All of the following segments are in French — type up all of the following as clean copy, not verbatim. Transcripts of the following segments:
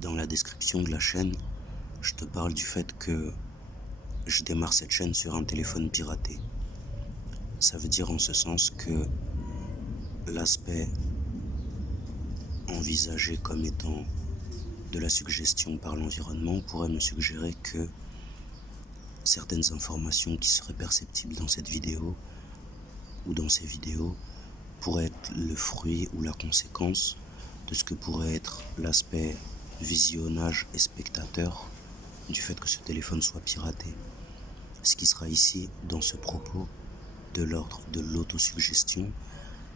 Dans la description de la chaîne, je te parle du fait que je démarre cette chaîne sur un téléphone piraté. Ça veut dire en ce sens que l'aspect envisagé comme étant de la suggestion par l'environnement pourrait me suggérer que certaines informations qui seraient perceptibles dans cette vidéo ou dans ces vidéos pourraient être le fruit ou la conséquence de ce que pourrait être l'aspect visionnage et spectateur du fait que ce téléphone soit piraté. Ce qui sera ici, dans ce propos, de l'ordre de l'autosuggestion,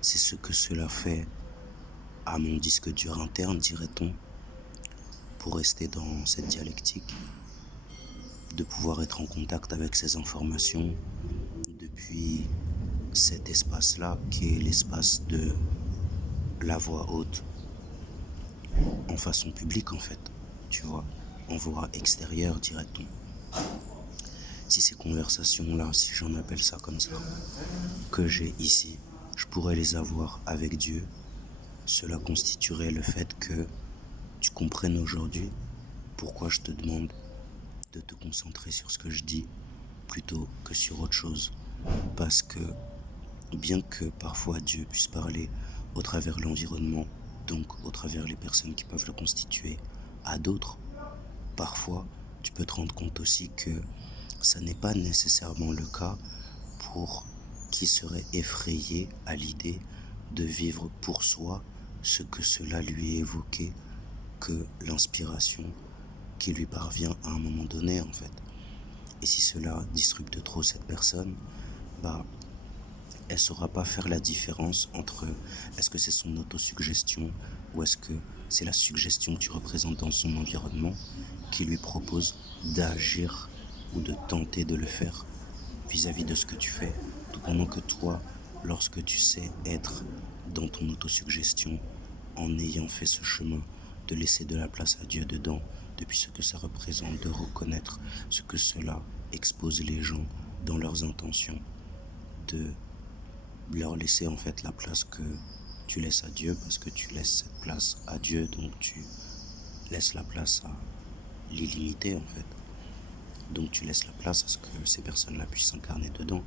c'est ce que cela fait à mon disque dur interne, dirait-on, pour rester dans cette dialectique, de pouvoir être en contact avec ces informations depuis cet espace-là, qui est l'espace de la voix haute, en façon publique en fait, tu vois, en voix extérieure, dirait-on. Si ces conversations-là, si j'en appelle ça comme ça, que j'ai ici, je pourrais les avoir avec Dieu, cela constituerait le fait que tu comprennes aujourd'hui pourquoi je te demande de te concentrer sur ce que je dis plutôt que sur autre chose. Parce que bien que parfois Dieu puisse parler au travers de l'environnement, donc au travers les personnes qui peuvent le constituer, à d'autres, parfois tu peux te rendre compte aussi que ça n'est pas nécessairement le cas pour qui serait effrayé à l'idée de vivre pour soi ce que cela lui est évoqué que l'inspiration qui lui parvient à un moment donné en fait. Et si cela disrupte trop cette personne, elle saura pas faire la différence entre est-ce que c'est son autosuggestion ou est-ce que c'est la suggestion que tu représentes dans son environnement qui lui propose d'agir ou de tenter de le faire vis-à-vis de ce que tu fais, tout pendant que toi, lorsque tu sais être dans ton autosuggestion, en ayant fait ce chemin, de laisser de la place à Dieu dedans, depuis ce que ça représente, de reconnaître ce que cela expose les gens dans leurs intentions, de leur laisser en fait la place que tu laisses à Dieu, parce que tu laisses cette place à Dieu, donc tu laisses la place à l'illimité en fait. Donc tu laisses la place à ce que ces personnes-là puissent s'incarner dedans.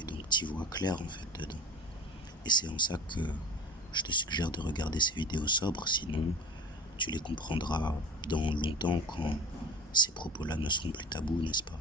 Et donc tu vois clair en fait dedans. Et c'est en ça que je te suggère de regarder ces vidéos sobres, sinon tu les comprendras dans longtemps quand ces propos-là ne seront plus tabous, n'est-ce pas?